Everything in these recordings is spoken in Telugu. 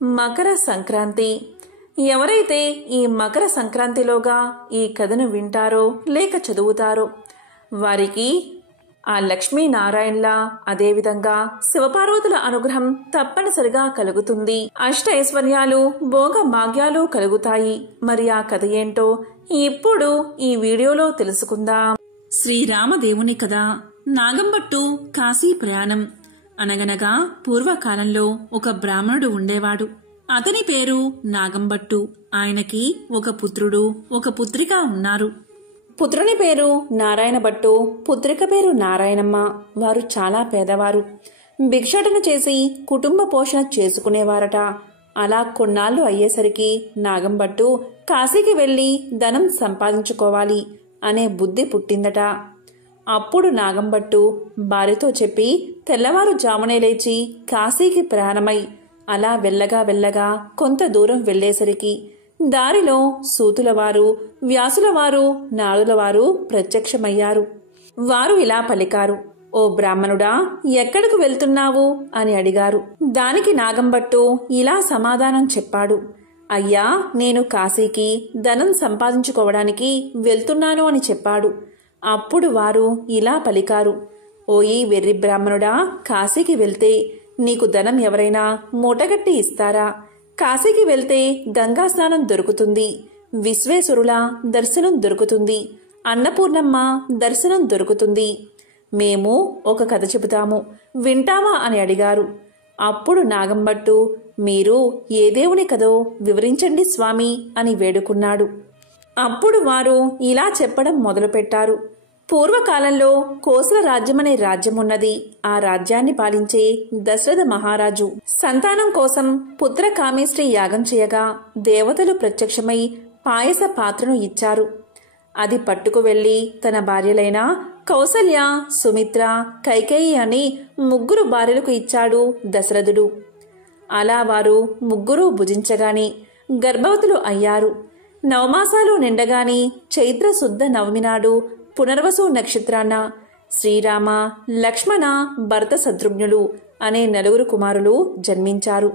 మకర సంక్రాంతి. ఎవరైతే ఈ మకర సంక్రాంతిలోగా ఈ కథను వింటారో లేక చదువుతారో వారికి ఆ లక్ష్మీనారాయణల అదేవిధంగా శివపార్వతుల అనుగ్రహం తప్పనిసరిగా కలుగుతుంది. అష్ట ఐశ్వర్యాలు భోగ భాగ్యాలు కలుగుతాయి. మరి ఆ కథ ఏంటో ఇప్పుడు ఈ వీడియోలో తెలుసుకుందాం. శ్రీరామదేవుని కథ. నాగంబట్టు కాశీ ప్రయాణం. అనగనగా పూర్వకాలంలో ఒక బ్రాహ్మణుడు ఉండేవాడు. అతని పేరు నాగంబట్టు. ఆయనకి ఒక పుత్రుడు ఒక పుత్రిక ఉన్నారు. పుత్రుని పేరు నారాయణ భట్టు, పుత్రిక పేరు నారాయణమ్మ. వారు చాలా పేదవారు. భిక్షాటన చేసి కుటుంబ పోషణ చేసుకునేవారట. అలా కొన్నాళ్లు అయ్యేసరికి నాగంబట్టు కాశీకి వెళ్లి ధనం సంపాదించుకోవాలి అనే బుద్ధి పుట్టిందట. అప్పుడు నాగంబట్టు భార్యతో చెప్పి తెల్లవారుజామునే లేచి కాశీకి ప్రయాణమై అలా వెళ్ళగా కొంత దూరం వెళ్లేసరికి దారిలో సూతులవారు, వ్యాసులవారు, నారులవారు ప్రత్యక్షమయ్యారు. వారు ఇలా పలికారు, "ఓ బ్రాహ్మణుడా, ఎక్కడకు వెళ్తున్నావు?" అని అడిగారు. దానికి నాగంబట్టు ఇలా సమాధానం చెప్పాడు, "అయ్యా, నేను కాశీకి ధనం సంపాదించుకోవడానికి వెళ్తున్నాను" అని చెప్పాడు. అప్పుడు వారు ఇలా పలికారు, "ఓయి వెర్రి బ్రాహ్మణుడా, కాశీకి వెళ్తే నీకు ధనం ఎవరైనా మూటగట్టి ఇస్తారా? కాశీకి వెళ్తే గంగా స్నానం దొరుకుతుంది, విశ్వేశ్వరుల దర్శనం దొరుకుతుంది, అన్నపూర్ణమ్మ దర్శనం దొరుకుతుంది. మేము ఒక కథ చెబుతాము, వింటావా?" అని అడిగారు. అప్పుడు నాగంబట్టు, "మీరు ఏ దేవుని కథో వివరించండి స్వామి" అని వేడుకున్నాడు. అప్పుడు వారు ఇలా చెప్పడం మొదలుపెట్టారు. పూర్వకాలంలో కోసల రాజ్యమనే రాజ్యమున్నది. ఆ రాజ్యాన్ని పాలించే దశరథ మహారాజు సంతానం కోసం పుత్ర కామేష్టి యాగం చేయగా దేవతలు ప్రత్యక్షమై పాయస పాత్రను ఇచ్చారు. అది పట్టుకు వెళ్లి తన భార్యలైన కౌసల్య, సుమిత్ర, కైకేయి అని 3 భార్యలకు ఇచ్చాడు దశరథుడు. అలా వారు 3 భుజించగాని గర్భవతులు అయ్యారు. నవమాసాలు నిండగాని చైత్ర శుద్ధ నవమి నాడు పునర్వసు నక్షత్రాన శ్రీరామ, లక్ష్మణ, భరత శత్రుఘ్నులు అనే 4 కుమారులు జన్మించారు.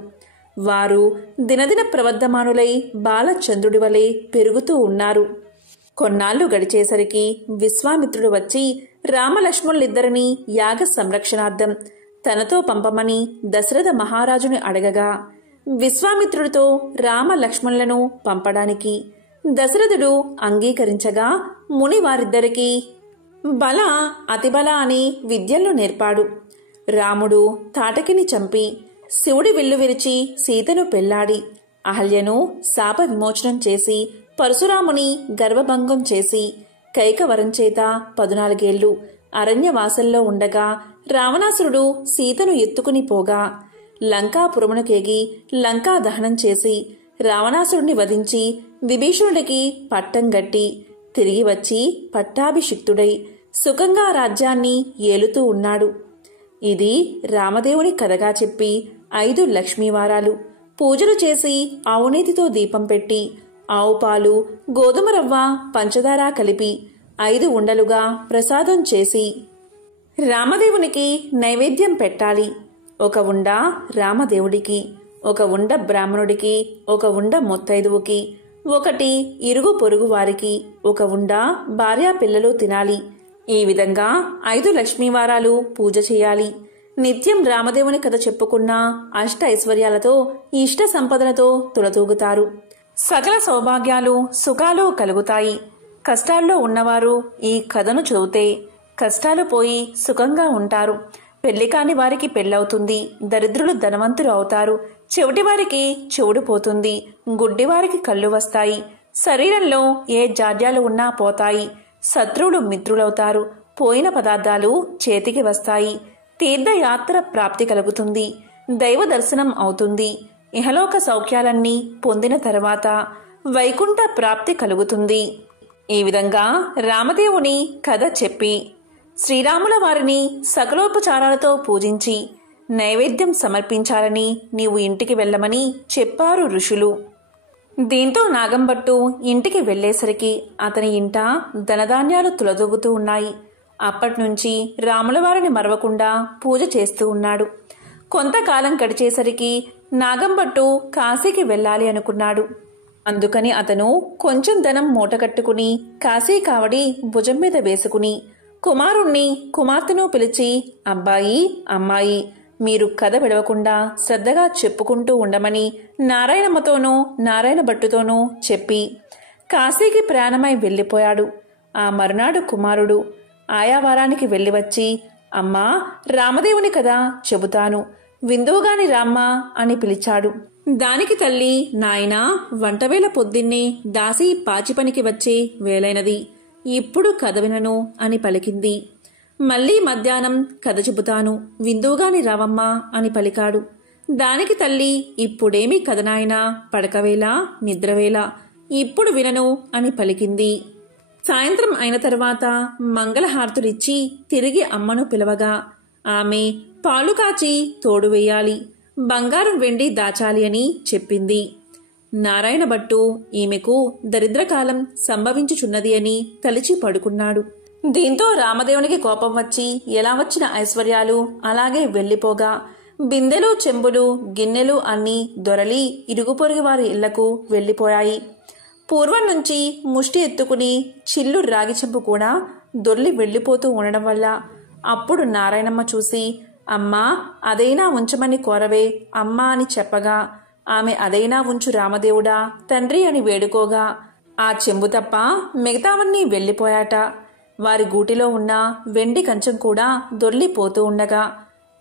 వారు దినదిన ప్రవర్ధమానులై బాలచంద్రుడి వలె పెరుగుతూ ఉన్నారు. కొన్నాళ్లు గడిచేసరికి విశ్వామిత్రుడు వచ్చి రామలక్ష్మణులిద్దరినీ యాగ సంరక్షణార్థం తనతో పంపమని దశరథ మహారాజుని అడగగా విశ్వామిత్రుడితో రామ లక్ష్మణులను పంపడానికి దశరథుడు అంగీకరించగా ముని వారిద్దరికీ బల, అతిబల అని విద్యలను నేర్పాడు. రాముడు తాటకిని చంపి శివుడి విల్లు విరిచి సీతను పెళ్లాడి అహల్యను శాప విమోచనం చేసి పరశురాముని గర్భభంగం చేసి కైకవరం చేత 14 ఏళ్లు అరణ్యవాసంలో ఉండగా రావణాసురుడు సీతను ఎత్తుకుని పోగా లంకాపురమునకేగి లంకా దహనం చేసి రావణాసురుడిని వధించి విభీషణుడికి పట్టం గట్టి తిరిగి వచ్చి పట్టాభిషిక్తుడై సుఖంగా రాజ్యాన్ని ఏలుతూ ఉన్నాడు. ఇది రామదేవుని కథగా చెప్పి 5 లక్ష్మీవారాలు పూజలు చేసి ఆవునేతితో దీపం పెట్టి ఆవు పాలు, గోధుమ రవ్వ, పంచదార కలిపి 5 ఉండలుగా ప్రసాదం చేసి రామదేవునికి నైవేద్యం పెట్టాలి. 1 ఉండ రామదేవుడికి, 1 ఉండ బ్రాహ్మణుడికి, 1 ఉండ ముత్తైదువుకి, 1 ఇరుగు పొరుగు వారికి, 1 ఉండ భార్యా పిల్లలు తినాలి. ఈ విధంగా 5 లక్ష్మీవారాలు పూజ చేయాలి. నిత్యం రామదేవుని కథ చెప్పుకున్న అష్ట ఐశ్వర్యాలతో ఇష్ట సంపదలతో తులతూగుతారు. సకల సౌభాగ్యాలు సుఖాలు కలుగుతాయి. కష్టాల్లో ఉన్నవారు ఈ కథను చదివితే కష్టాలు పోయి సుఖంగా ఉంటారు. పెళ్లి కాని వారికి పెళ్ళవుతుంది. దరిద్రులు ధనవంతులు అవుతారు. చెవిటివారికి చెవుడు పోతుంది. గుడ్డివారికి కళ్ళు వస్తాయి. శరీరంలో ఏ జాడ్యాలు ఉన్నా పోతాయి. శత్రువులు మిత్రులవుతారు. పోయిన పదార్థాలు చేతికి వస్తాయి. తీర్థయాత్ర ప్రాప్తి కలుగుతుంది. దైవ దర్శనం అవుతుంది. ఇహలోక సౌఖ్యాలన్నీ పొందిన తర్వాత వైకుంఠ ప్రాప్తి కలుగుతుంది. ఈ విధంగా రామదేవుని కథ చెప్పి శ్రీరాముల వారిని సకలోపచారాలతో పూజించి నైవేద్యం సమర్పించాలని నీవు ఇంటికి వెళ్ళమని చెప్పారు ఋషులు. దీంతో నాగంబట్టు ఇంటికి వెళ్లేసరికి అతని ఇంట ధనధాన్యాలు తులదూగుతూ ఉన్నాయి. అప్పట్నుంచి రాములవారిని మరవకుండా పూజ చేస్తూ ఉన్నాడు. కొంతకాలం గడిచేసరికి నాగంభట్టు కాశీకి వెళ్ళాలి అనుకున్నాడు. అందుకని అతను కొంచెం ధనం మూటకట్టుకుని కాశీ కావడి భుజం మీద వేసుకుని కుమారుణ్ణి కుమార్తెను పిలిచి, అబ్బాయి అమ్మాయి, మీరు కథ విడవకుండా శ్రద్ధగా చెప్పుకుంటూ ఉండమని నారాయణమ్మతోనూ నారాయణ భట్టుతోనూ చెప్పి కాశీకి ప్రయాణమై వెళ్ళిపోయాడు. ఆ మరునాడు కుమారుడు ఆయా వారానికి వెళ్ళి వచ్చి, అమ్మా రామదేవుని కదా చెబుతాను, విందువుగాని రామ్మా అని పిలిచాడు. దానికి తల్లి, నాయనా వంటవేళ పొద్దున్నే దాసి పాచిపనికి వచ్చే వేళైనది, ఇప్పుడు కథ వినను అని పలికింది. మళ్లీ మధ్యాహ్నం కథ చెబుతాను, విందువుగాని రావమ్మా అని పలికాడు. దానికి తల్లి, ఇప్పుడేమి కథనాయనా, పడకవేళ నిద్రవేళ, ఇప్పుడు వినను అని పలికింది. సాయంత్రం అయిన తర్వాత మంగళహారతులిచ్చి తిరిగి అమ్మను పిలవగా ఆమె పాలు కాచి తోడు వేయాలి, బంగారం వెండి దాచాలి అని చెప్పింది. నారాయణ భట్టు ఈమెకు దరిద్రకాలం సంభవించుచున్నది అని తలిచి పడుకున్నాడు. దీంతో రామదేవునికి కోపం వచ్చి ఎలా వచ్చిన ఐశ్వర్యాలు అలాగే వెళ్లిపోగా బిందెలు చెంబులు గిన్నెలు అన్నీ దొరలి ఇరుగు పొరుగు వారి ఇళ్లకు వెళ్లిపోయాయి. పూర్వం నుంచి ముష్టి ఎత్తుకుని చిల్లు రాగి చెంబు కూడా దొర్లి వెళ్లిపోతూ ఉండడం వల్ల అప్పుడు నారాయణమ్మ చూసి, అమ్మా అదైనా ఉంచమని కోరవే అమ్మా అని చెప్పగా ఆమె అదైనా ఉంచు రామదేవుడా తండ్రి అని వేడుకోగా ఆ చెంబు తప్ప మిగతావన్నీ వెళ్లిపోయాట. వారి గూటిలో ఉన్న వెండి కంచం కూడా దొర్లిపోతూ ఉండగా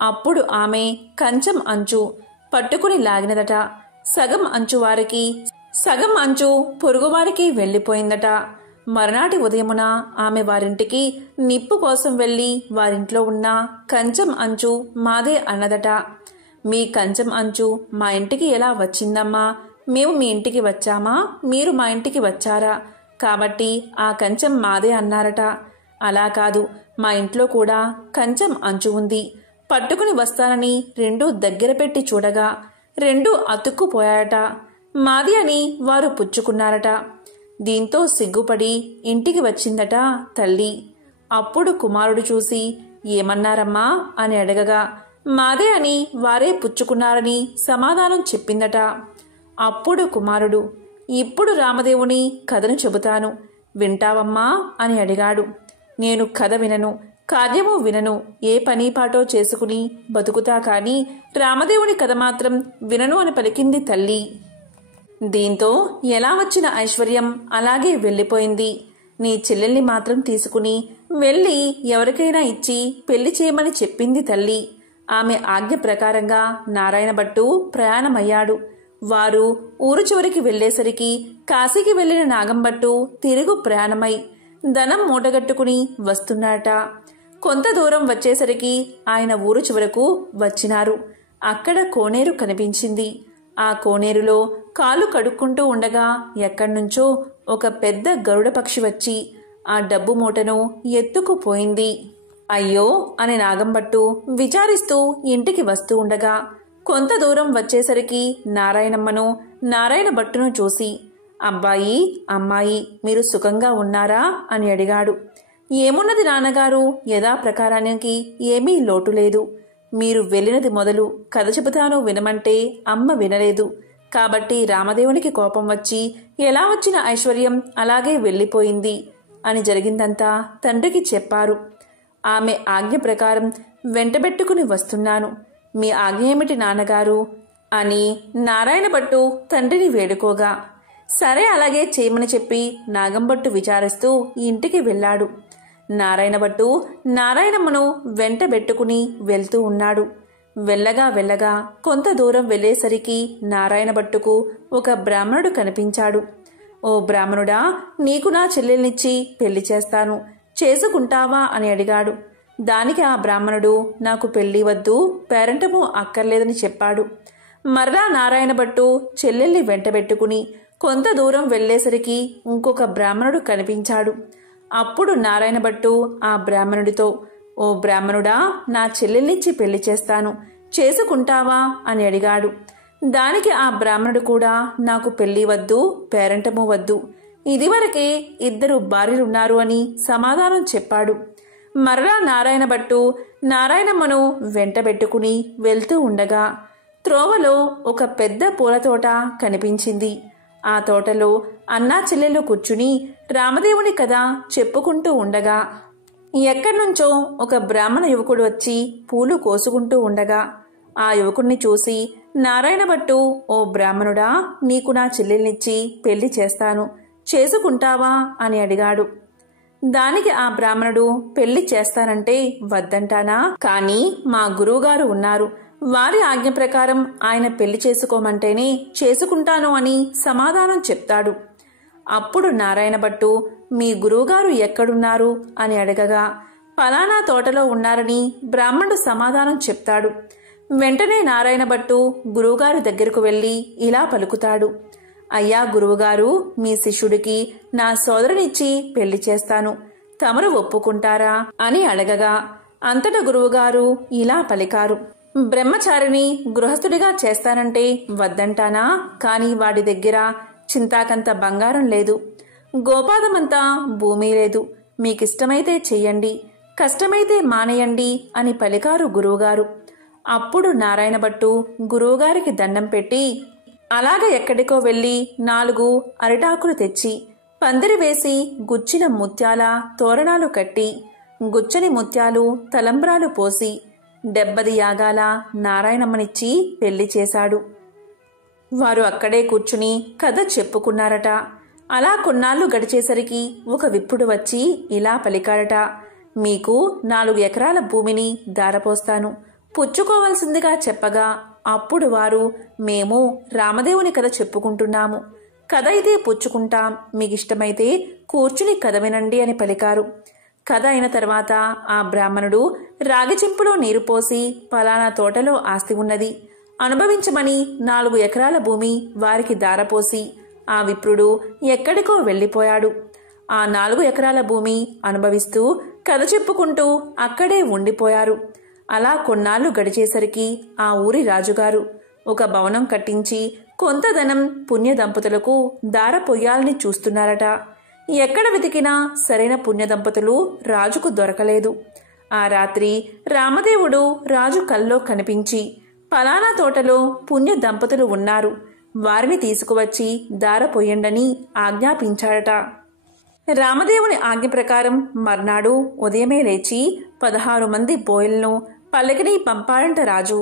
అప్పుడు ఆమె కంచం అంచు పట్టుకుని లాగినదట. సగం అంచు వారికి, సగం అంచు పొరుగువారికి వెళ్లిపోయిందట. మరునాటి ఉదయమున ఆమె వారింటికి నిప్పు కోసం వెళ్లి వారింట్లో ఉన్న కంచం అంచు మాదే అన్నదట. మీ కంచం అంచు మా ఇంటికి ఎలా వచ్చిందమ్మా? మేము మీ ఇంటికి వచ్చామా, మీరు మా ఇంటికి వచ్చారా, కాబట్టి ఆ కంచం మాదే అన్నారట. అలా కాదు, మా ఇంట్లో కూడా కంచం అంచు ఉంది, పట్టుకుని వస్తానని రెండూ దగ్గర పెట్టి చూడగా రెండూ అతుక్కుపోయాయట. మాది అని వారు పుచ్చుకున్నారట. దీంతో సిగ్గుపడి ఇంటికి వచ్చిందట తల్లి. అప్పుడు కుమారుడు చూసి, ఏమన్నారమ్మా అని అడగగా మాదే అని వారే పుచ్చుకున్నారని సమాధానం చెప్పిందట. అప్పుడు కుమారుడు, ఇప్పుడు రామదేవుని కథను చెబుతాను, వింటావమ్మా అని అడిగాడు. నేను కథ వినను, కార్యము వినను, ఏ పని పాటో చేసుకుని బతుకుతా కాని రామదేవుని కథ మాత్రం వినను అని పలికింది తల్లి. దీంతో ఎలా వచ్చిన ఐశ్వర్యం అలాగే వెళ్లిపోయింది. నీ చెల్లెల్ని మాత్రం తీసుకుని వెళ్లి ఎవరికైనా ఇచ్చి పెళ్లి చేయమని చెప్పింది తల్లి. ఆమె ఆజ్ఞ ప్రకారంగా నారాయణ భట్టు ప్రయాణమయ్యాడు. వారు ఊరు చివరికి వెళ్లేసరికి కాశీకి వెళ్లిన నాగంభట్టు తిరుగు ప్రయాణమై ధనం మూటగట్టుకుని వస్తున్నాడట. కొంత దూరం వచ్చేసరికి ఆయన ఊరు చివరకు వచ్చినారు. అక్కడ కోనేరు కనిపించింది. ఆ కోనేరులో కాలు కడుక్కుంటూ ఉండగా ఎక్కడ్నుంచో ఒక పెద్ద గరుడ పక్షి వచ్చి ఆ డబ్బు మూటను ఎత్తుకుపోయింది. అయ్యో అని నాగంభట్టు విచారిస్తూ ఇంటికి వస్తూ ఉండగా కొంత దూరం వచ్చేసరికి నారాయణమ్మను నారాయణ భట్టును చూసి, అబ్బాయి అమ్మాయి మీరు సుఖంగా ఉన్నారా అని అడిగాడు. ఏమున్నది నాన్నగారు, యథాప్రకారానికి ఏమీ లోటు లేదు. మీరు వెళ్ళినది మొదలు కథ చెబుతాను వినమంటే అమ్మ వినలేదు, కాబట్టి రామదేవునికి కోపం వచ్చి ఎలా వచ్చిన ఐశ్వర్యం అలాగే వెళ్ళిపోయింది అని జరిగిందంతా తండ్రికి చెప్పారు. ఆమె ఆజ్ఞ ప్రకారం వెంటబెట్టుకుని వస్తున్నాను, మీ ఆజ్ఞ ఏమిటి నాన్నగారు అని నారాయణ భట్టు తండ్రిని వేడుకోగా సరే అలాగే చేయమని చెప్పి నాగంభట్టు విచారిస్తూ ఇంటికి వెళ్ళాడు. నారాయణ భట్టు నారాయణమ్మను వెంటబెట్టుకుని వెళ్తూ ఉన్నాడు. వెళ్ళగా వెళ్ళగా కొంత దూరం వెళ్ళేసరికి నారాయణ భట్టుకు ఒక బ్రాహ్మణుడు కనిపించాడు. ఓ బ్రాహ్మణుడా, నీకు నా చెల్లెల్నిచ్చి పెళ్లి చేస్తాను, చేసుకుంటావా అని అడిగాడు. దానికి ఆ బ్రాహ్మణుడు, నాకు పెళ్లి వద్దు, పేరంటము అక్కర్లేదని చెప్పాడు. మరలా నారాయణ భట్టు చెల్లెల్ని వెంటబెట్టుకుని కొంత దూరం వెళ్లేసరికి ఇంకొక బ్రాహ్మణుడు కనిపించాడు. అప్పుడు నారాయణ భట్టు ఆ బ్రాహ్మణుడితో, ఓ బ్రాహ్మణుడా, నా చెల్లెల్నిచ్చి పెళ్లి చేస్తాను, చేసుకుంటావా అని అడిగాడు. దానికి ఆ బ్రాహ్మణుడు కూడా, నాకు పెళ్లి వద్దు, పేరంటము వద్దు, ఇదివరకే 2 భార్యలున్నారు అని సమాధానం చెప్పాడు. మరలా నారాయణ భట్టు నారాయణమ్మను వెంటబెట్టుకుని వెళ్తూ ఉండగా త్రోవలో ఒక పెద్ద పూల తోట కనిపించింది. ఆ తోటలో అన్నా చెల్లెలు కూర్చుని రామదేవుని కథ చెప్పుకుంటూ ఉండగా ఎక్కడ్నుంచో ఒక బ్రాహ్మణ యువకుడు వచ్చి పూలు కోసుకుంటూ ఉండగా ఆ యువకుణ్ణి చూసి, నారాయణ భట్టు, ఓ బ్రాహ్మణుడా, నీకు నా చెల్లెల్నిచ్చి పెళ్లి చేస్తాను, చేసుకుంటావా అని అడిగాడు. దానికి ఆ బ్రాహ్మణుడు, పెళ్లి చేస్తానంటే వద్దంటానా, కానీ మా గురువుగారు ఉన్నారు, వారి ఆజ్ఞ ప్రకారం ఆయన పెళ్లి చేసుకోమంటేనే చేసుకుంటాను అని సమాధానం చెప్తాడు. అప్పుడు నారాయణ భట్టు, మీ గురువుగారు ఎక్కడున్నారు అని అడగగా, పలానా తోటలో ఉన్నారని బ్రాహ్మణుడు సమాధానం చెప్తాడు. వెంటనే నారాయణ భట్టు గురువుగారి దగ్గరకు వెళ్లి ఇలా పలుకుతాడు, అయ్యా గురువుగారు, మీ శిష్యుడికి నా సోదరునిచ్చి పెళ్లి చేస్తాను, తమరు ఒప్పుకుంటారా అని అడగగా అంతటా గురువుగారు ఇలా పలికారు, బ్రహ్మచారిని గృహస్థుడిగా చేస్తానంటే వద్దంటానా, కాని వాడి దగ్గర చింతాకంత బంగారం లేదు, గోపాదమంతా భూమి లేదు, మీకిష్టమైతే చెయ్యండి, కష్టమైతే మానేయండి అని పలికారు గురువుగారు. అప్పుడు నారాయణ భట్టు గురువుగారికి దండం పెట్టి అలాగ ఎక్కడికో వెళ్లి 4 అరిటాకులు తెచ్చి పందిరి వేసి గుచ్చిన ముత్యాల తోరణాలు కట్టి గుచ్చని ముత్యాలు తలంబ్రాలు పోసి 70 యాగాల నారాయణమ్మనిచ్చి పెళ్లి చేశాడు. వారు అక్కడే కూర్చుని కథ చెప్పుకున్నారట. అలా కొన్నాళ్లు గడిచేసరికి ఒక విప్రుడు వచ్చి ఇలా పలికాడట, మీకు 4 ఎకరాల భూమిని దారపోస్తాను, పుచ్చుకోవలసిందిగా చెప్పగా అప్పుడు వారు, మేము రామదేవుని కథ చెప్పుకుంటున్నాము, కథ అయితే పుచ్చుకుంటాం, మీకిష్టమైతే కూర్చుని కథ వినండి అని పలికారు. కథ అయిన తర్వాత ఆ బ్రాహ్మణుడు రాగి చెంపులో నీరు పోసి, పలానా తోటలో ఆస్తి ఉన్నది, అనుభవించమని 4 ఎకరాల భూమి వారికి దారపోసి ఆ విప్రుడు ఎక్కడికో వెళ్లిపోయాడు. ఆ 4 ఎకరాల భూమి అనుభవిస్తూ కథ చెప్పుకుంటూ అక్కడే ఉండిపోయారు. అలా కొన్నాళ్లు గడిచేసరికి ఆ ఊరి రాజుగారు ఒక భవనం కట్టించి కొంత ధనం పుణ్య దంపతులకు దార పొయ్యాలని చూస్తున్నారట. ఎక్కడ వెతికినా సరైన పుణ్య దంపతులు రాజుకు దొరకలేదు. ఆ రాత్రి రామదేవుడు రాజు కల్లో కనిపించి, పలానా తోటలో పుణ్య దంపతులు ఉన్నారు, వారిని తీసుకువచ్చి దార పొయ్యండని ఆజ్ఞాపించాడట. రామదేవుని ఆజ్ఞ ప్రకారం మర్నాడు ఉదయమే లేచి 16 మంది బోయలను పల్లకిని పంపాడంట రాజు.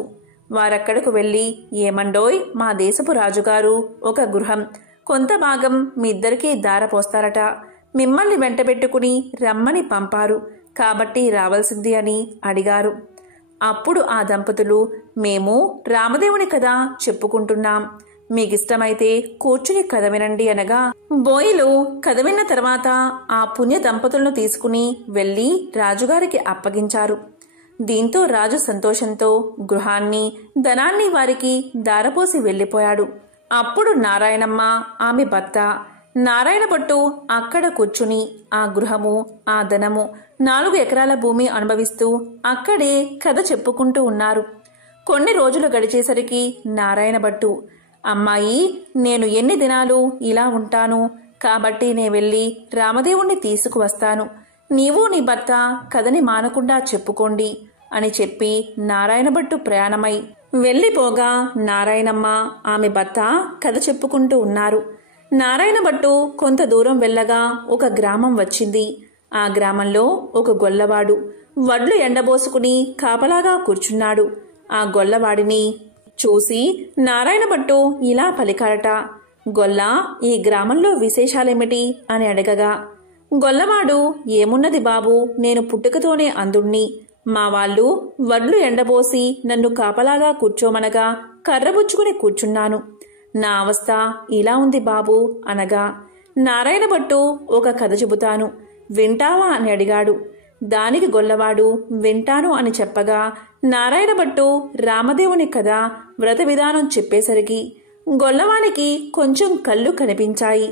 వారక్కడకు వెళ్లి, ఏమండోయ్, మా దేశపు రాజుగారు ఒక గృహం కొంత భాగం మీ ఇద్దరికీ దారపోస్తారట, మిమ్మల్ని వెంటబెట్టుకుని రమ్మని పంపారు, కాబట్టి రావాల్సింది అని అడిగారు. అప్పుడు ఆ దంపతులు, మేము రామదేవుని కథ చెప్పుకుంటున్నాం, మీకిష్టమైతే కూర్చుని కథ వినండి అనగా బోయిలు కథ విన్న తర్వాత ఆ పుణ్య దంపతులను తీసుకుని వెళ్లి రాజుగారికి అప్పగించారు. దీంతో రాజు సంతోషంతో గృహాన్ని ధనాన్ని వారికి దారపోసి వెళ్లిపోయాడు. అప్పుడు నారాయణమ్మ, ఆమె భర్త నారాయణ భట్టు అక్కడ కూర్చుని ఆ గృహము, ఆ ధనము, 4 ఎకరాల భూమి అనుభవిస్తూ అక్కడే కథ చెప్పుకుంటూ ఉన్నారు. కొన్ని రోజులు గడిచేసరికి నారాయణ భట్టు, అమ్మాయి, నేను ఎన్ని దినాలు ఇలా ఉంటాను, కాబట్టి నే వెళ్ళి రామదేవుణ్ణి తీసుకువస్తాను, నీవు నీ భర్త కథని మానకుండా చెప్పుకోండి అని చెప్పి నారాయణ భట్టు ప్రయాణమై వెళ్లిపోగా నారాయణమ్మ, ఆమె భర్త కథ చెప్పుకుంటూ ఉన్నారు. నారాయణ భట్టు కొంత దూరం వెళ్ళగా ఒక గ్రామం వచ్చింది. ఆ గ్రామంలో ఒక గొల్లవాడు వడ్లు ఎండబోసుకుని కాపలాగా కూర్చున్నాడు. ఆ గొల్లవాడిని చూసి నారాయణ భట్టు ఇలా పలికాడట, గొల్ల, ఈ గ్రామంలో విశేషాలేమిటి అని అడగగా గొల్లవాడు, ఏమున్నది బాబు, నేను పుట్టుకతోనే అందుణ్ణి, మా వాళ్ళు వడ్లు ఎండబోసి నన్ను కాపలాగా కూర్చోమనగా కర్రబుచ్చుకుని కూర్చున్నాను, నా అవస్థ ఇలా ఉంది బాబు అనగా నారాయణ భట్టు ఒక కథ చెబుతాను, వింటావా అని అడిగాడు. దానికి గొల్లవాడు వింటాను అని చెప్పగా నారాయణ భట్టు రామదేవుని కథ వ్రత విధానం చెప్పేసరికి గొల్లవానికి కొంచెం కళ్ళు కనిపించాయి.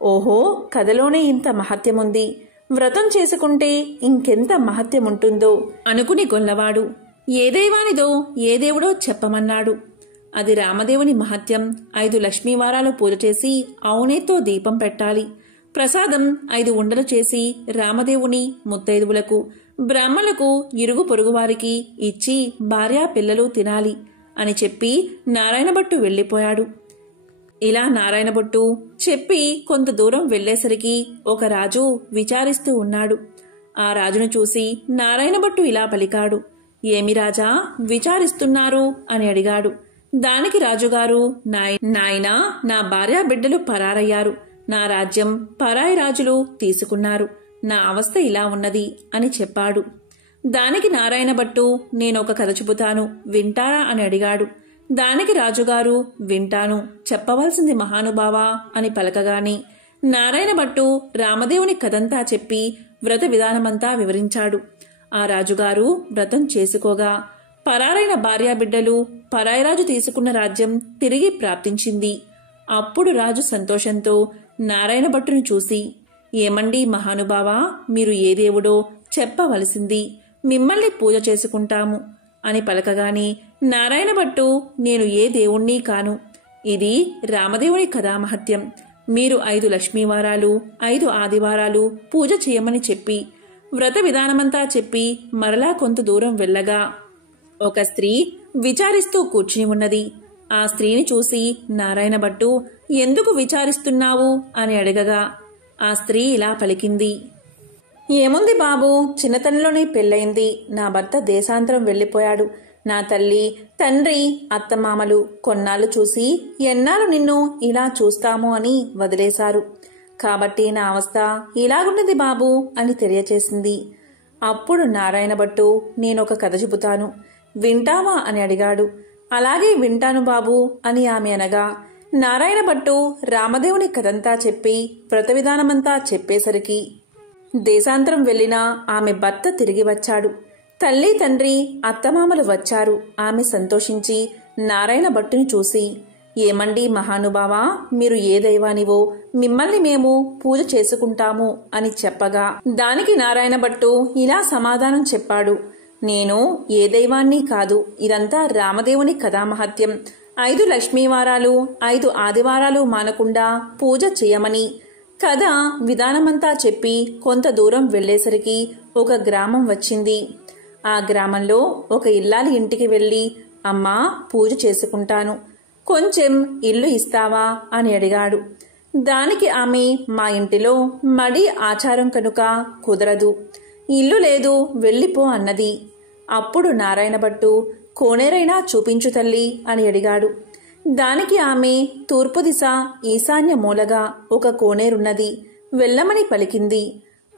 ఓహో, కథలోనే ఇంత మహత్యముంది, వ్రతం చేసుకుంటే ఇంకెంత మహత్యముంటుందో అనుకుని గొల్లవాడు ఏ దైవానిదో ఏ దేవుడో చెప్పమన్నాడు. అది రామదేవుని మహత్యం. 5 లక్ష్మీవారాలు పూజ చేసి అవునేతో దీపం పెట్టాలి. ప్రసాదం 5 ఉండలు చేసి రామదేవుని ముత్తైదువులకు, బ్రాహ్మణులకు, ఇరుగు పొరుగువారికి ఇచ్చి భార్యా పిల్లలు తినాలి అని చెప్పి నారాయణభట్టు వెళ్ళిపోయాడు. ఇలా నారాయణభట్టు చెప్పి కొంత దూరం వెళ్లేసరికి ఒక రాజు విచారిస్తూ ఉన్నాడు. ఆ రాజును చూసి నారాయణభట్టు ఇలా పలికాడు. ఏమి రాజా విచారిస్తున్నారు అని అడిగాడు. దానికి రాజుగారు, నాయనా, నా భార్యా బిడ్డలు పరారయ్యారు, నా రాజ్యం పరాయి రాజులు తీసుకున్నారు, నా అవస్థ ఇలా ఉన్నది అని చెప్పాడు. దానికి నారాయణభట్టు, నేనొక కథ చెబుతాను, వింటారా అని అడిగాడు. దానికి రాజుగారు, వింటాను, చెప్పవలసింది మహానుభావా అని పలకగాని నారాయణభట్టు రామదేవుని కథంతా చెప్పి వ్రత విధానమంతా వివరించాడు. ఆ రాజుగారు వ్రతం చేసుకోగా పరారైన భార్యాబిడ్డలు, పరాయిరాజు తీసుకున్న రాజ్యం తిరిగి ప్రాప్తించింది. అప్పుడు రాజు సంతోషంతో నారాయణభట్టును చూసి, ఏమండి మహానుభావా, మీరు ఏ దేవుడో చెప్పవలసింది, మిమ్మల్ని పూజ చేసుకుంటాము అని పలకగాని నారాయణభట్టు, నేను ఏ దేవుణ్ణి కాను, ఇది రామదేవుని కథామహత్యం, మీరు 5 లక్ష్మీవారాలు 5 ఆదివారాలు పూజ చేయమని చెప్పి వ్రత విధానమంతా చెప్పి మరలా కొంత దూరం వెళ్ళగా ఒక స్త్రీ విచారిస్తూ కూర్చుని ఉన్నది. ఆ స్త్రీని చూసి నారాయణభట్టు, ఎందుకు విచారిస్తున్నావు అని అడగగా ఆ స్త్రీ ఇలా పలికింది. ఏముంది బాబు, చిన్నతనంలోనే పెళ్ళయింది, నా భర్త దేశాంతరం వెళ్ళిపోయాడు, నా తల్లి తండ్రి అత్తమామలు కొన్నాళ్ళు చూసి ఎన్నాళ్ళు నిన్ను ఇలా చూస్తాము అని వదిలేశారు, కాబట్టి నా అవస్థ ఇలాగున్నది బాబు అని తెలియచేసింది. అప్పుడు నారాయణభట్టు, నేనొక కథ చెబుతాను, వింటావా అని అడిగాడు. అలాగే వింటాను బాబు అని ఆమె అనగా నారాయణభట్టు రామదేవుని కథంతా చెప్పి వ్రత విధానమంతా చెప్పేసరికి దేశాంతరం వెళ్లిన ఆమె భర్త తిరిగి వచ్చాడు. తల్లి తండ్రి అత్తమామలు వచ్చారు. ఆమె సంతోషించి నారాయణభట్టుని చూసి, ఏమండి మహానుభావా, మీరు ఏ దైవానివో, మిమ్మల్ని మేము పూజ చేసుకుంటాము అని చెప్పగా దానికి నారాయణభట్టు ఇలా సమాధానం చెప్పాడు. నేను ఏ దైవాన్ని కాదు, ఇదంతా రామదేవుని కథామహత్యం, 5 లక్ష్మీవారాలు 5 ఆదివారాలు మానకుండా పూజ చేయమని కథ విధానమంతా చెప్పి కొంత దూరం వెళ్లేసరికి ఒక గ్రామం వచ్చింది. ఆ గ్రామంలో ఒక ఇల్లాలి ఇంటికి వెళ్లి, అమ్మా పూజ చేసుకుంటాను, కొంచెం ఇల్లు ఇస్తావా అని అడిగాడు. దానికి ఆమె, మా ఇంటిలో మడి ఆచారం కనుక కుదరదు, ఇల్లు లేదు, వెళ్ళిపో అన్నది. అప్పుడు నారాయణభట్టు, కోనేరైనా చూపించు తల్లి అని అడిగాడు. దానికి ఆమె, తూర్పు దిశ ఈశాన్య మూలగా ఒక కోనేరున్నది, వెళ్ళమని పలికింది.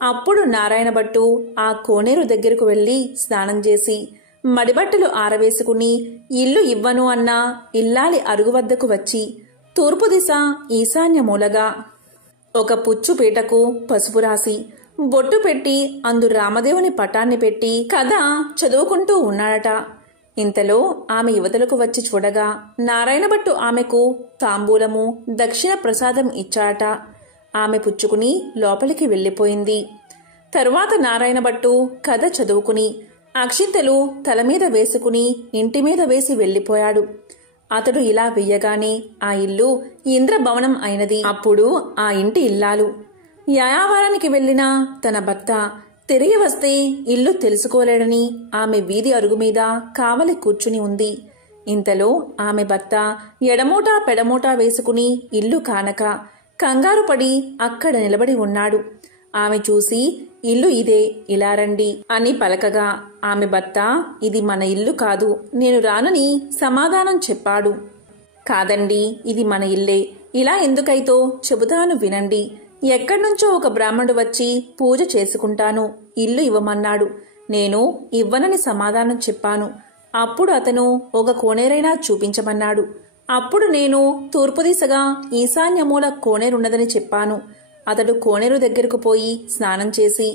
అప్పుడు నారాయణభట్టు ఆ కోనేరు దగ్గరకు వెళ్లి స్నానం చేసి మడిబట్టలు ఆరవేసుకుని ఇల్లు ఇవ్వను అన్న ఇల్లాలి అరుగు వద్దకు వచ్చి తూర్పు దిశ ఈశాన్య మూలగా ఒక పుచ్చు పీటకు పసుపు రాసి బొట్టు పెట్టి అందు రామదేవుని పటాన్ని పెట్టి కథ చదువుకుంటూ ఉన్నాడట. ఇంతలో ఆమె యువతలకు వచ్చి చూడగా నారాయణభట్టు ఆమెకు తాంబూలము దక్షిణ ప్రసాదం ఇచ్చాడట. ఆమె పుచ్చుకుని లోపలికి వెళ్లిపోయింది. తరువాత నారాయణభట్టు కథ చదువుకుని అక్షింతలు తల మీద వేసుకుని ఇంటి మీద వేసి వెళ్లిపోయాడు. అతడు ఇలా వెయ్యగానే ఆ ఇల్లు ఇంద్రభవనం అయినది. అప్పుడు ఆ ఇంటి ఇల్లాలు యాయావారానికి వెళ్లిన తన భర్త తిరిగి వస్తే ఇల్లు తెలుసుకోలేడని ఆమె వీధి అరుగు మీద కావలి కూర్చుని ఉంది. ఇంతలో ఆమె భర్త ఎడమోటా పెడమోటా వేసుకుని ఇల్లు కానక కంగారు పడి అక్కడ నిలబడి ఉన్నాడు. ఆమె చూసి, ఇల్లు ఇదే, ఇలా రండి అని పలకగా ఆమె భర్త, ఇది మన ఇల్లు కాదు, నేను రానని సమాధానం చెప్పాడు. కాదండి, ఇది మన ఇల్లే, ఇలా ఎందుకైతో చెబుతాను వినండి. ఎక్కడ్నుంచో ఒక బ్రాహ్మణుడు వచ్చి పూజ చేసుకుంటాను, ఇల్లు ఇవ్వమన్నాడు. నేను ఇవ్వనని సమాధానం చెప్పాను. అప్పుడు అతను ఒక కోనేరైనా చూపించమన్నాడు. అప్పుడు నేను తూర్పు దిశగా ఈశాన్యమూల కోనేరున్నదని చెప్పాను. అతడు కోనేరు దగ్గరకు పోయి స్నానం చేసి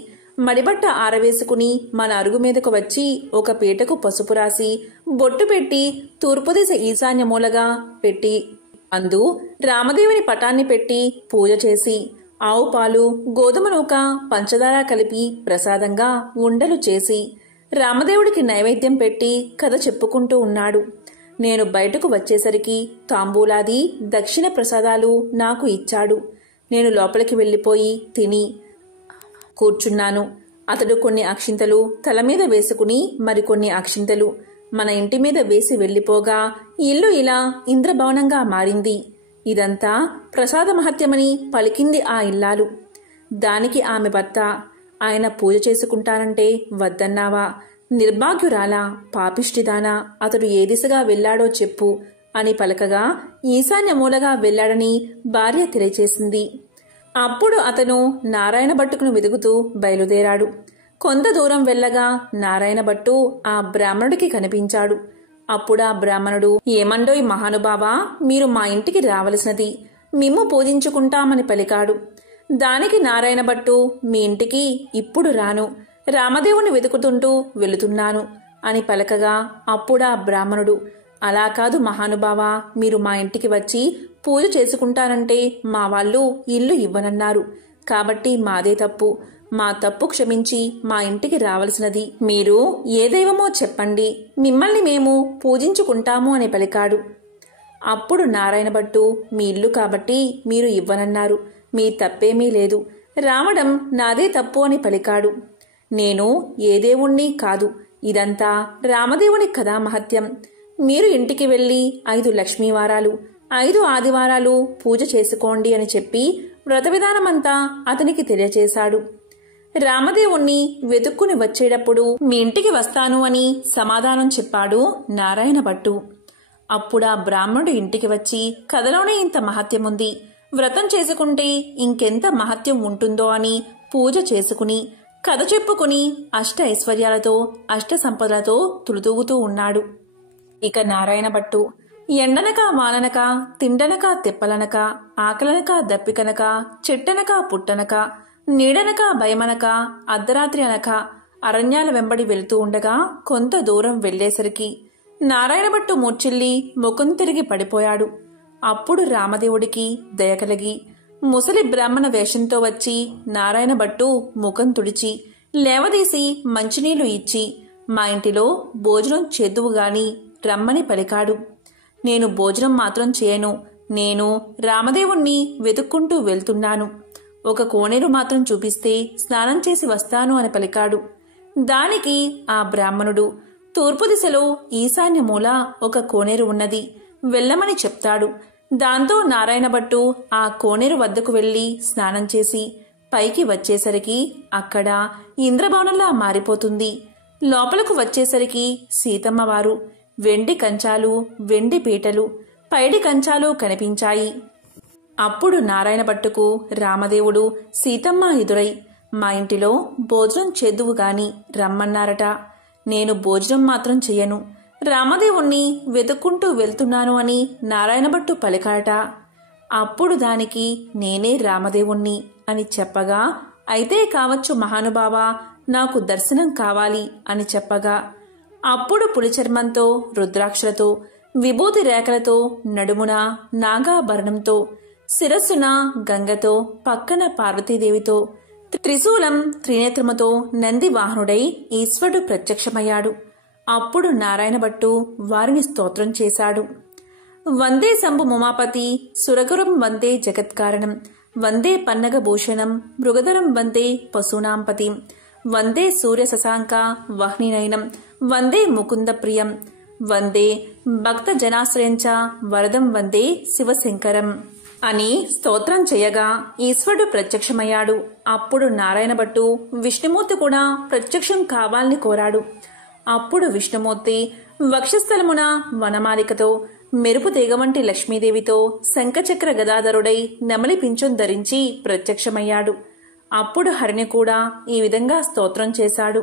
మడిబట్ట ఆరవేసుకుని మన అరుగు మీదకు వచ్చి ఒక పీటకు పసుపు రాసి బొట్టు పెట్టి తూర్పు దిశ ఈశాన్యమూలగా పెట్టి అందు రామదేవుని పటాన్ని పెట్టి పూజ చేసి ఆవు పాలు గోధుమ నూక పంచదార కలిపి ప్రసాదంగా ఉండలు చేసి రామదేవుడికి నైవేద్యం పెట్టి కథ చెప్పుకుంటూ ఉన్నాడు. నేను బయటకు వచ్చేసరికి తాంబూలాది దక్షిణ ప్రసాదాలు నాకు ఇచ్చాడు. నేను లోపలికి వెళ్లిపోయి తిని కూర్చున్నాను. అతడు కొన్ని అక్షింతలు తల మీద వేసుకుని మరికొన్ని అక్షింతలు మన ఇంటి మీద వేసి వెళ్లిపోగా ఇల్లు ఇలా ఇంద్రభవనంగా మారింది. ఇదంతా ప్రసాద మహత్యమని పలికింది ఆ ఇల్లాలు. దానికి ఆమె భర్త, ఆయన పూజ చేసుకుంటానంటే వద్దన్నావా? నిర్భాగ్యురాలా, పాపిష్టిదానా, అతడు ఏ దిశగా వెళ్లాడో చెప్పు అని పలకగా ఈశాన్య మూలగా వెళ్లాడని భార్య తెలియచేసింది. అప్పుడు అతను నారాయణ భట్టుకును వెదుగుతూ బయలుదేరాడు. కొంత దూరం వెళ్ళగా నారాయణ భట్టు ఆ బ్రాహ్మణుడికి కనిపించాడు. అప్పుడా బ్రాహ్మణుడు, ఏమండోయ్ మహానుభావా, మీరు మా ఇంటికి రావలసినది, మిమ్ము పూజించుకుంటామని పలికాడు. దానికి నారాయణ భట్టు, మీ ఇంటికి ఇప్పుడు రాను, రామదేవుని వెతుకుతుంటూ వెళుతున్నాను అని పలకగా అప్పుడా బ్రాహ్మణుడు, అలా కాదు మహానుభావా, మీరు మా ఇంటికి వచ్చి పూజ చేసుకుంటానంటే మా వాళ్ళు ఇల్లు ఇవ్వనన్నారు, కాబట్టి మాదే తప్పు, మా తప్పు క్షమించి మా ఇంటికి రావలసినది, మీరు ఏ దైవమో చెప్పండి, మిమ్మల్ని మేము పూజించుకుంటాము అని పలికాడు. అప్పుడు నారాయణ భట్టు, మీ ఇల్లు కాబట్టి మీరు ఇవ్వనన్నారు, మీ తప్పేమీ లేదు, రావడం నాదే తప్పు అని పలికాడు. నేను ఏ దేవుణ్ణి కాదు, ఇదంతా రామదేవుని కథా మహత్యం. మీరు ఇంటికి వెళ్లి 5 లక్ష్మీవారాలు 5 ఆదివారాలు పూజ చేసుకోండి అని చెప్పి వ్రత విధానమంతా అతనికి తెలియచేశాడు. రామదేవుణ్ణి వెతుక్కుని వచ్చేటప్పుడు మీ ఇంటికి వస్తాను అని సమాధానం చెప్పాడు నారాయణ భట్టు. అప్పుడా బ్రాహ్మణుడు ఇంటికి వచ్చి, కథలోనే ఇంత మహత్యముంది, వ్రతం చేసుకుంటే ఇంకెంత మహత్యం ఉంటుందో అని పూజ చేసుకుని కథ చెప్పుకుని అష్ట ఐశ్వర్యాలతో అష్ట సంపదలతో తులుతూగుతూ ఉన్నాడు. ఇక నారాయణ భట్టు ఎండనక వాననక, తిండనక తెప్పలనక, ఆకలనక దప్పికనక, చెట్టనక పుట్టనక, నీడనక భయమనక, అర్ధరాత్రి అనక అరణ్యాల వెంబడి వెళ్తూ ఉండగా కొంత దూరం వెళ్లేసరికి నారాయణ భట్టు మూర్చిల్లి ముఖం తిరిగి పడిపోయాడు. అప్పుడు రామదేవుడికి దయ కలిగి ముసలి బ్రాహ్మణ వేషంతో వచ్చి నారాయణ భట్టు ముఖం తుడిచి లేవదీసి మంచినీళ్లు ఇచ్చి, మా ఇంటిలో భోజనం చేద్దువుగాని రమ్మని పలికాడు. నేను భోజనం మాత్రం చేయను, నేను రామదేవుణ్ణి వెతుక్కుంటూ వెళ్తున్నాను, ఒక కోనేరు మాత్రం చూపిస్తే స్నానం చేసి వస్తాను అని పలికాడు. దానికి ఆ బ్రాహ్మణుడు, తూర్పు దిశలో ఈశాన్య మూల ఒక కోనేరు ఉన్నది, వెళ్ళమని చెప్తాడు. దాంతో నారాయణ భట్టు ఆ కోనేరు వద్దకు వెళ్లి స్నానం చేసి పైకి వచ్చేసరికి అక్కడ ఇంద్రభవనంలా మారిపోతుంది. లోపలకు వచ్చేసరికి సీతమ్మవారు వెండి కంచాలు, వెండి పీటలు, పైడి కంచాలు కనిపించాయి. అప్పుడు నారాయణ భట్టుకు రామదేవుడు సీతమ్మ ఎదురై, మా ఇంటిలో భోజనం చేద్దువుగాని రమ్మన్నారట, నేను భోజనం మాత్రం చెయ్యను, రామదేవుణ్ణి వెతుక్కుంటూ వెళ్తున్నాను అని నారాయణ భట్టు పలికాట. అప్పుడు దానికి నేనే రామదేవుణ్ణి అని చెప్పగా, అయితే కావచ్చు మహానుభావా, నాకు దర్శనం కావాలి అని చెప్పగా, అప్పుడు పులిచర్మంతో, రుద్రాక్షలతో, విభూతి రేఖలతో, నడుమున నాగాభరణంతో, శిరస్సున గంగతో, పక్కన పార్వతీదేవితో, త్రిశూలం త్రినేత్రముతో నంది వాహనుడై ఈశ్వరుడు ప్రత్యక్షమయ్యాడు. అప్పుడు నారాయణ భట్టు వారిని స్తోత్రం చేశాడు. వందే శంభు ముమాపతి సురగురం వందే జగత్కారణం, వందే పన్నగభూషణం మృగధరం వందే పశూనాంపతి, వందే సూర్య శశాంక వహ్నినయనం, వందే ముకుంద ప్రియం, వందే భక్త జనాశ్రయంచ వరదం వందే శివశంకరం అని స్తోత్రం చేయగా ఈశ్వరుడు ప్రత్యక్షమయ్యాడు. అప్పుడు నారాయణ భట్టు విష్ణుమూర్తి కూడా ప్రత్యక్షం కావాలని కోరాడు. అప్పుడు విష్ణుమూర్తి వక్షస్థలమున వనమాలికతో, మెరుపు తీగ వంటి లక్ష్మీదేవితో, శంఖచక్ర గదాధరుడై నెమలి పింఛం ధరించి ప్రత్యక్షమయ్యాడు. అప్పుడు హరిని కూడా ఈ విధంగా స్తోత్రం చేశాడు.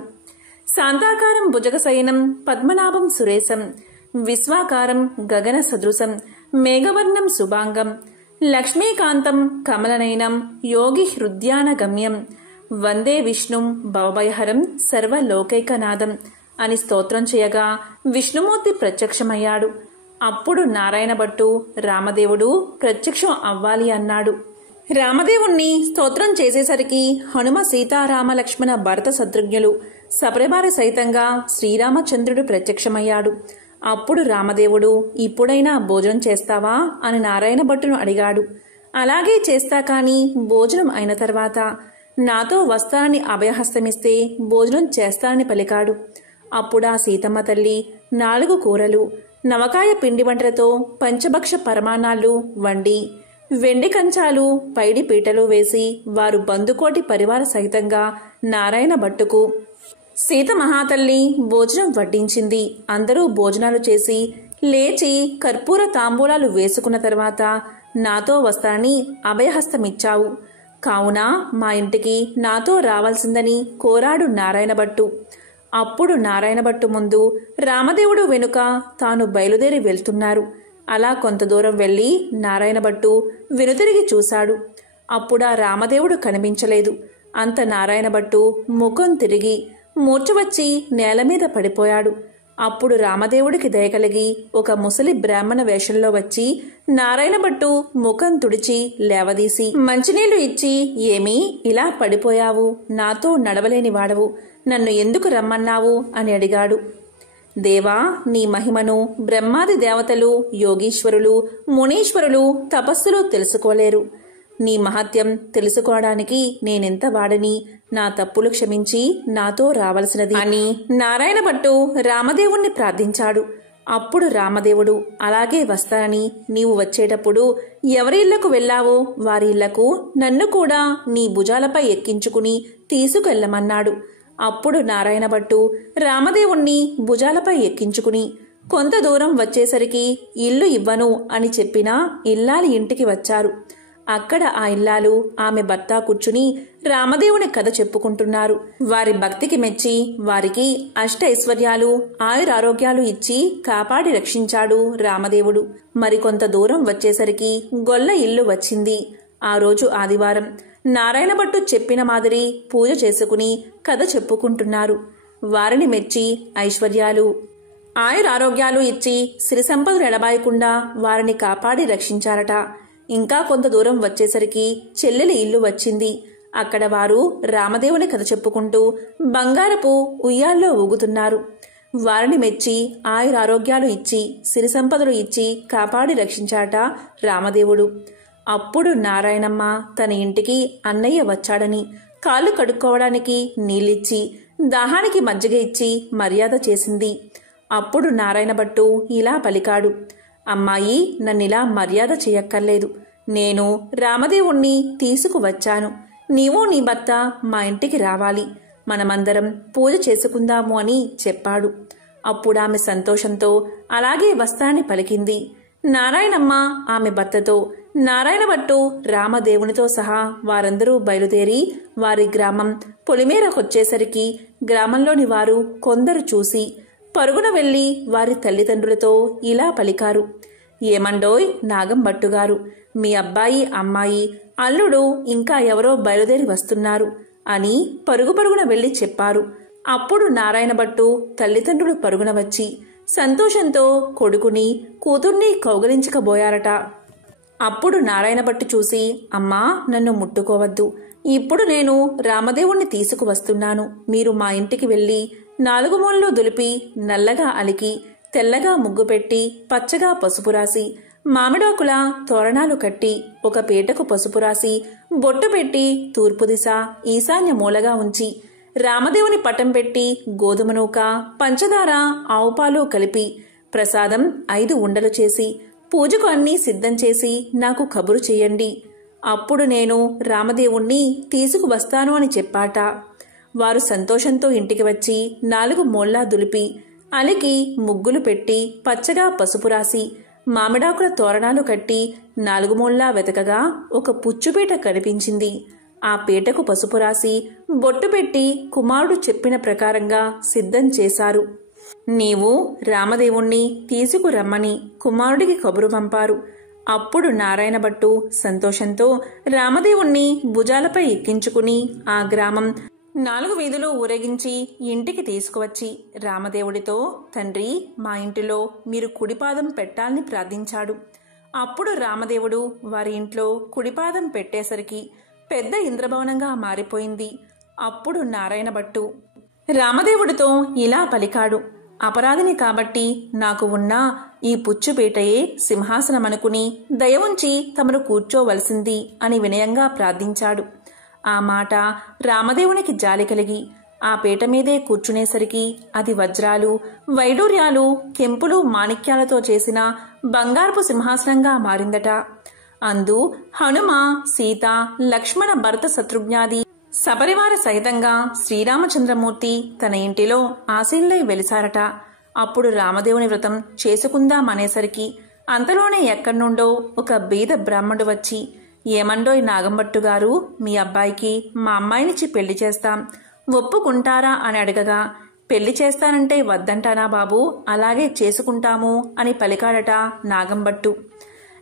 శాంతాకారం భుజగశయనం పద్మనాభం సురేశం, విశ్వాకారం గగన సదృశం మేఘవర్ణం శుభాంగం, లక్ష్మీకాంతం కమలనయనం యోగి హృద్యాన గమ్యం, వందే విష్ణుం భవభయహరం సర్వలోకైకనాథం అని స్తోత్రం చేయగా విష్ణుమూర్తి ప్రత్యక్షమయ్యాడు. అప్పుడు నారాయణ భట్టు రామదేవుడు ప్రత్యక్షం అవ్వాలి అన్నాడు. రామదేవుణ్ణి స్తోత్రం చేసేసరికి హనుమ సీతారామ లక్ష్మణ భరత శత్రుఘ్నులు సపరివార సహితంగా శ్రీరామచంద్రుడు ప్రత్యక్షమయ్యాడు. అప్పుడు రామదేవుడు ఇప్పుడైనా భోజనం చేస్తావా అని నారాయణ భట్టును అడిగాడు. అలాగే చేస్తా, కాని భోజనం అయిన తర్వాత నాతో వస్తానని అభయహస్తమిస్తే భోజనం చేస్తానని పలికాడు. అప్పుడా సీతమ్మ తల్లి, 4 కూరలు, నవకాయ పిండి వంటలతో పంచభక్ష పరమాన్నాలు వండి వెండి కంచాలు పైడి పీటలు వేసి వారు బందుకోటి పరివార సహితంగా నారాయణ భట్టుకు సీత మహాతల్లి భోజనం వడ్డించింది. అందరూ భోజనాలు చేసి లేచి కర్పూర తాంబూలాలు వేసుకున్న తర్వాత నాతో వస్తానని అభయహస్తమిచ్చావు, కావున మా ఇంటికి నాతో రావాల్సిందని కోరాడు నారాయణ భట్టు. అప్పుడు నారాయణ భట్టు ముందు, రామదేవుడు వెనుక తాను బయలుదేరి వెళ్తున్నారు. అలా కొంత దూరం వెళ్లి నారాయణ భట్టు వెనుతిరిగి చూశాడు. అప్పుడా రామదేవుడు కనిపించలేదు. అంత నారాయణ భట్టు ముఖం తిరిగి మూర్ఛ వచ్చి నేల మీద పడిపోయాడు. అప్పుడు రామదేవుడికి దయకలిగి ఒక ముసలి బ్రాహ్మణ వేషంలో వచ్చి నారాయణ భట్టు ముఖం తుడిచి లేవదీసి మంచినీళ్లు ఇచ్చి, ఏమీ ఇలా పడిపోయావు? నాతో నడవలేని వాడవు, నన్ను ఎందుకు రమ్మన్నావు అని అడిగాడు. దేవా, నీ మహిమను బ్రహ్మాది దేవతలు, యోగీశ్వరులు, మునీశ్వరులు తపస్సులు తెలుసుకోలేరు. నీ మహత్యం తెలుసుకోవడానికి నేనెంత వాడని, నా తప్పులు క్షమించి నాతో రావలసినది అని నారాయణ భట్టు రామదేవుణ్ణి ప్రార్థించాడు. అప్పుడు రామదేవుడు, అలాగే వస్తానని, నీవు వచ్చేటప్పుడు ఎవరి ఇళ్లకు వెళ్లావో వారి ఇళ్లకు నన్ను కూడా నీ భుజాలపై ఎక్కించుకుని తీసుకెళ్లమన్నాడు. అప్పుడు నారాయణ భట్టు రామదేవుణ్ణి భుజాలపై ఎక్కించుకుని కొంత దూరం వచ్చేసరికి ఇల్లు ఇవ్వను అని చెప్పినా ఇల్లాలి ఇంటికి వచ్చారు. అక్కడ ఆ ఇల్లాలు ఆమె భర్త కూర్చుని రామదేవుని కథ చెప్పుకుంటున్నారు. వారి భక్తికి మెచ్చి వారికి అష్ట ఐశ్వర్యాలు, ఆయురారోగ్యాలు ఇచ్చి కాపాడి రక్షించాడు రామదేవుడు. మరికొంత దూరం వచ్చేసరికి గొల్ల ఇల్లు వచ్చింది. ఆ రోజు ఆదివారం. నారాయణ భట్టు చెప్పిన మాదిరి పూజ చేసుకుని కథ చెప్పుకుంటున్నారు. వారిని మెచ్చి ఐశ్వర్యాలు, ఆయురారోగ్యాలు ఇచ్చి సిరి సంపదలు ఎడబాయకుండా వారిని కాపాడి రక్షించారట. ఇంకా కొంత దూరం వచ్చేసరికి చెల్లెలి ఇల్లు వచ్చింది. అక్కడ వారు రామదేవుని కథ చెప్పుకుంటూ బంగారపు ఉయ్యాల్లో ఊగుతున్నారు. వారిని మెచ్చి ఆయురారోగ్యాలు ఇచ్చి సిరి సంపదలు ఇచ్చి కాపాడి రక్షించాట రామదేవుడు. అప్పుడు నారాయణమ్మ తన ఇంటికి అన్నయ్య వచ్చాడని కాళ్ళు కడుక్కోవడానికి నీళ్ళిచ్చి దాహానికి మజ్జిగ ఇచ్చి మర్యాద చేసింది. అప్పుడు నారాయణ భట్టు ఇలా పలికాడు, అమ్మాయి, నన్నిలా మర్యాద చెయ్యక్కర్లేదు. నేను రామదేవుణ్ణి తీసుకువచ్చాను. నీవు నీ భర్త మా ఇంటికి రావాలి, మనమందరం పూజ చేసుకుందాము అని చెప్పాడు. అప్పుడామె సంతోషంతో అలాగే వస్తానని పలికింది. నారాయణమ్మ ఆమె భర్తతో, నారాయణ భట్టు రామదేవునితో సహా వారందరూ బయలుదేరి వారి గ్రామం పొలిమేరకొచ్చేసరికి గ్రామంలోని వారు కొందరు చూసి పరుగున వెళ్లి వారి తల్లిదండ్రులతో ఇలా పలికారు, ఏమండోయ్ నాగం భట్టుగారు, మీ అబ్బాయి, అమ్మాయి, అల్లుడు ఇంకా ఎవరో బయలుదేరి వస్తున్నారు అని పరుగు పరుగున వెళ్లి చెప్పారు. అప్పుడు నారాయణ భట్టు తల్లిదండ్రులు పరుగున వచ్చి సంతోషంతో కొడుకుని కూతుర్ని కౌగలించకబోయారట. అప్పుడు నారాయణ భట్టు చూసి, అమ్మా, నన్ను ముట్టుకోవద్దు. ఇప్పుడు నేను రామదేవుణ్ణి తీసుకువస్తున్నాను. మీరు మా ఇంటికి వెళ్లి 4 మూలలు దులిపి నల్లగా అలికి తెల్లగా ముగ్గు పెట్టి పచ్చగా పసుపు రాసి మామిడాకుల తోరణాలు కట్టి ఒక పీటకు పసుపు రాసి బొట్టు పెట్టి తూర్పు దిశ ఈశాన్య మూలగా ఉంచి రామదేవుని పటం పెట్టి గోధుమ నూక, పంచదార, ఆవుపాలు కలిపి ప్రసాదం 5 ఉండలు చేసి పూజకు అన్నీ సిద్ధం చేసి నాకు కబురు చెయ్యండి. అప్పుడు నేను రామదేవుణ్ణి తీసుకువస్తాను అని చెప్పాట. వారు సంతోషంతో ఇంటికి వచ్చి 4 మూల్లా దులిపి అలికి ముగ్గులు పెట్టి పచ్చగా పసుపు రాసి మామిడాకుల తోరణాలు కట్టి 4 మూల్లా వెతకగా ఒక పుచ్చుపీట కనిపించింది. ఆ పీటకు పసుపు రాసి బొట్టు పెట్టి కుమారుడు చెప్పిన ప్రకారంగా సిద్ధం చేశారు. నీవు రామదేవుణ్ణి తీసుకురమ్మని కుమారుడికి కబురు పంపారు. అప్పుడు నారాయణ భట్టు సంతోషంతో రామదేవుణ్ణి భుజాలపై ఎక్కించుకుని ఆ గ్రామం 4 వీధులు ఊరేగించి ఇంటికి తీసుకువచ్చి రామదేవుడితో, తండ్రి, మా ఇంటిలో మీరు కుడిపాదం పెట్టాలని ప్రార్థించాడు. అప్పుడు రామదేవుడు వారి ఇంట్లో కుడిపాదం పెట్టేసరికి పెద్ద ఇంద్రభవనంగా మారిపోయింది. అప్పుడు నారాయణ భట్టు రామదేవుడితో ఇలా పలికాడు, అపరాధిని కాబట్టి నాకు ఉన్న ఈ పుచ్చుపీటయే సింహాసనమనుకుని దయ ఉంచి తమను కూర్చోవలసింది అని వినయంగా ప్రార్థించాడు. ఆ మాట రామదేవునికి జాలి కలిగి ఆ పీట మీదే కూర్చునేసరికి అది వజ్రాలు, వైడూర్యాలు, కెంపులు, మాణిక్యాలతో చేసిన బంగారపు సింహాసనంగా మారిందట. అందు హనుమ, సీత, లక్ష్మణ, భరత, శత్రుఘ్నాది సపరివార సహితంగా శ్రీరామచంద్రమూర్తి తన ఇంటిలో ఆశీనులై వెలిసారట. అప్పుడు రామదేవుని వ్రతం చేసుకుందామనేసరికి అంతలోనే ఎక్కడ్నుండో ఒక బీద బ్రాహ్మణుడు వచ్చి, ఏమండోయ్ నాగంభట్టు గారు, మీ అబ్బాయికి మా అమ్మాయినిచ్చి పెళ్లి చేస్తాం, ఒప్పుకుంటారా అని అడగగా, పెళ్లి చేస్తానంటే వద్దంటానా బాబు, అలాగే చేసుకుంటాము అని పలికాడట నాగంభట్టు.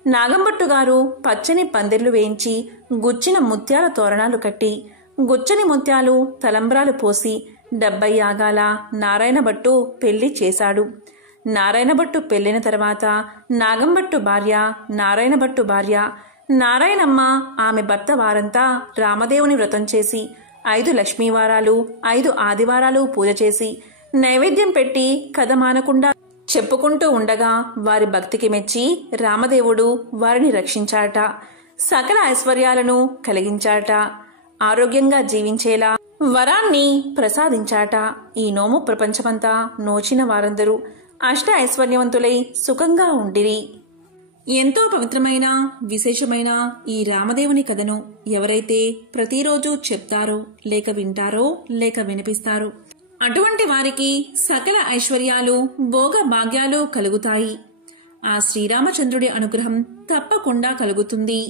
నాగంభట్టు గారు పచ్చని పందిర్లు వేయించి గుచ్చిన ముత్యాల తోరణాలు కట్టి గుచ్చని ముత్యాలు తలంబ్రాలు పోసి 70 యాగాల నారాయణభట్టు పెళ్లి చేశాడు. నారాయణభట్టు పెళ్లిన తర్వాత నాగంభట్టు భార్య, నారాయణభట్టు భార్య నారాయణమ్మ, ఆమె భర్త వారంతా రామదేవుని వ్రతం చేసి 5 లక్ష్మీవారాలు, 5 ఆదివారాలు పూజ చేసి నైవేద్యం పెట్టి కథ మానకుండా చెప్పుకుంటూ ఉండగా వారి భక్తికి మెచ్చి రామదేవుడు వారిని రక్షించాట, సకల ఐశ్వర్యాలను కలిగించాట, ఆరోగ్యంగా జీవించేలా వరాన్ని ప్రసాదించాట. ఈ నోము ప్రపంచమంతా నోచిన వారందరూ అష్ట ఐశ్వర్యవంతులై సుఖంగా ఉండిరి. ఎంతో పవిత్రమైన విశేషమైన ఈ రామదేవుని కథను ఎవరైతే ప్రతిరోజు చెప్తారో, లేక వింటారో, లేక వినిపిస్తారో అటువంటి వారికి సకల ఐశ్వర్యాలు, భోగ భాగ్యాలు కలుగుతాయి. ఆ శ్రీరామచంద్రుడి అనుగ్రహం తప్పకుండా కలుగుతుంది.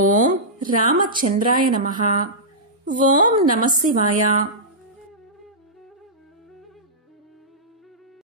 ఓం రామచంద్రాయ నమః. ఓం నమః శివాయ.